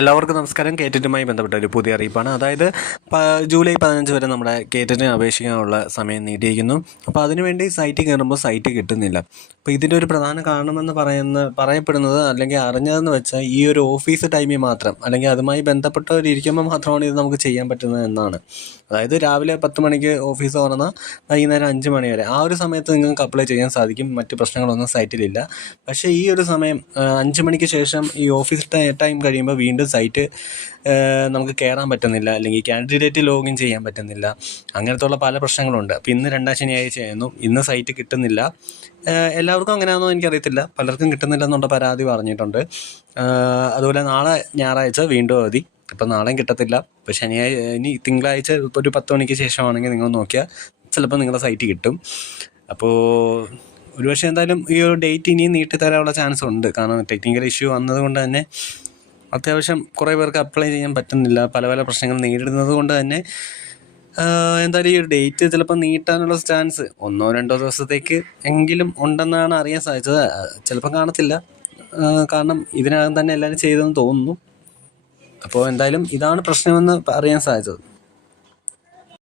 എല്ലാവർക്കും നമസ്കാരം. കേറ്ററ്റുമായി ബന്ധപ്പെട്ട ഒരു പുതിയ അറിയിപ്പാണ്. അതായത് ജൂലൈ 15 വരെ നമ്മുടെ കേറ്ററ്റിന് അപേക്ഷിക്കാനുള്ള സമയം നീട്ടിയിരിക്കുന്നു. അപ്പോൾ അതിനുവേണ്ടി സൈറ്റിൽ കയറുമ്പോൾ സൈറ്റ് കിട്ടുന്നില്ല. അപ്പോൾ ഇതിൻ്റെ ഒരു പ്രധാന കാരണമെന്ന് പറയപ്പെടുന്നത് അല്ലെങ്കിൽ അറിഞ്ഞതെന്ന് വെച്ചാൽ ഈ ഒരു ഓഫീസ് ടൈമിൽ മാത്രം അല്ലെങ്കിൽ അതുമായി ബന്ധപ്പെട്ടവരിയ്ക്കുമ്പോൾ മാത്രമാണ് ഇത് നമുക്ക് ചെയ്യാൻ പറ്റുന്നത് എന്നാണ്. അതായത് രാവിലെ 10 മണിക്ക് ഓഫീസ് തുറന്നാൽ വൈകുന്നേരം 5 മണി വരെ ആ ഒരു സമയത്ത് നിങ്ങൾക്ക് അപ്ലൈ ചെയ്യാൻ സാധിക്കും. മറ്റ് പ്രശ്നങ്ങളൊന്നും സൈറ്റിലില്ല. പക്ഷേ ഈ ഒരു സമയം 5 മണിക്ക് ശേഷം ഈ ഓഫീസ് ടൈം കഴിയുമ്പോൾ വീണ്ടും സൈറ്റ് നമുക്ക് കയറാൻ പറ്റുന്നില്ല, അല്ലെങ്കിൽ കാൻഡിഡേറ്റ് ലോഗിൻ ചെയ്യാൻ പറ്റുന്നില്ല. അങ്ങനത്തുള്ള പല പ്രശ്നങ്ങളുണ്ട്. അപ്പോൾ ഇന്ന് 2-ാം ശനിയാഴ്ചയായിരുന്നു, ഇന്ന് സൈറ്റ് കിട്ടുന്നില്ല. എല്ലാവർക്കും അങ്ങനെയാണെന്നോ എനിക്കറിയത്തില്ല, പലർക്കും കിട്ടുന്നില്ല എന്നുള്ള പരാതി പറഞ്ഞിട്ടുണ്ട്. അതുപോലെ നാളെ ഞായറാഴ്ച വീണ്ടും അവധി. അപ്പോൾ നാളെയും കിട്ടത്തില്ല. ഇപ്പോൾ ഇനി തിങ്കളാഴ്ച ഇപ്പോൾ ഒരു 10 മണിക്ക് ശേഷമാണെങ്കിൽ നിങ്ങൾ നോക്കിയാൽ ചിലപ്പോൾ നിങ്ങളുടെ സൈറ്റ് കിട്ടും. അപ്പോൾ ഒരുപക്ഷെ എന്തായാലും ഈ ഒരു ഡേറ്റ് ഇനിയും നീട്ടിത്തരാനുള്ള ചാൻസ് ഉണ്ട്. കാരണം ടെക്നിക്കൽ ഇഷ്യൂ വന്നതുകൊണ്ട് തന്നെ അത്യാവശ്യം കുറേ പേർക്ക് അപ്ലൈ ചെയ്യാൻ പറ്റുന്നില്ല. പല പല പ്രശ്നങ്ങൾ നേരിടുന്നത് കൊണ്ട് തന്നെ എന്തായാലും ഈ ഒരു ഡേറ്റ് ചിലപ്പോൾ നീട്ടാനുള്ള ചാൻസ് 1-2 ദിവസത്തേക്ക് എങ്കിലും ഉണ്ടെന്നാണ് അറിയാൻ സാധിച്ചത്. ചിലപ്പം കാണത്തില്ല, കാരണം ഇതിനകം തന്നെ എല്ലാവരും ചെയ്തതെന്ന് തോന്നുന്നു. അപ്പോൾ എന്തായാലും ഇതാണ് പ്രശ്നമെന്ന് അറിയാൻ സാധിച്ചത്.